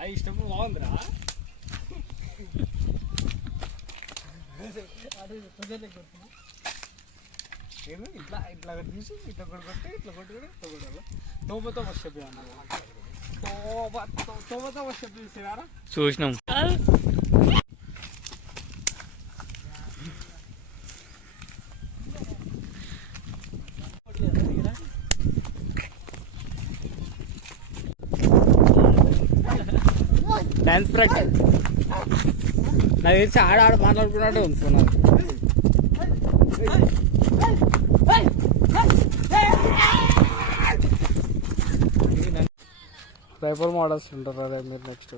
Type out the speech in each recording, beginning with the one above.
అది ఇష్టం బాగుందిరా. ఇట్లా ఇట్లా తీసి ఇట్లా కొట్టి ఇట్లా కొట్టి ఇట్లా కొట్టాలి. తోమతో వర్షం తోమతో వర్షం తీసినారా చూసినాం. డాన్స్ ప్రాక్టీస్ నాకు తెలిసి ఆడ మాట్లాడుకున్నట్టే ఉంది ఫోన్. రైఫల్ మోడల్స్ ఉంటారు అదే మీరు నెక్స్ట్.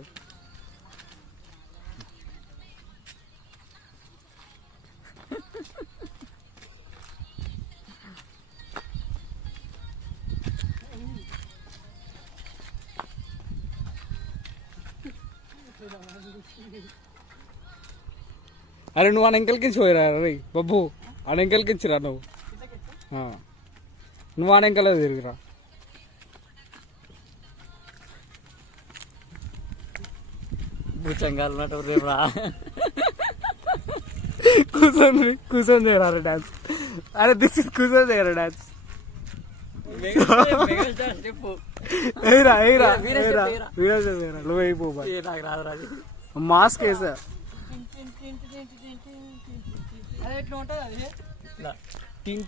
అరే నువ్వు ఆ ఎంకల్కించి పోయిరా రే బబ్బు, ఆ ఎంకల్కించిరా నువ్వు. నువ్వు ఆ ఎంకలే తిరిగిరా. భూచంగాలు రేపు రా కూర్చొని చేయరా డాన్స్. అరే దిస్ ఇస్ కూర్చొని చేయరా డాన్స్. ఎయిరా ఎయిరా ఎయిరా వీడియో నువ్వు అయిపో మాస్క్ వేసా. టిన్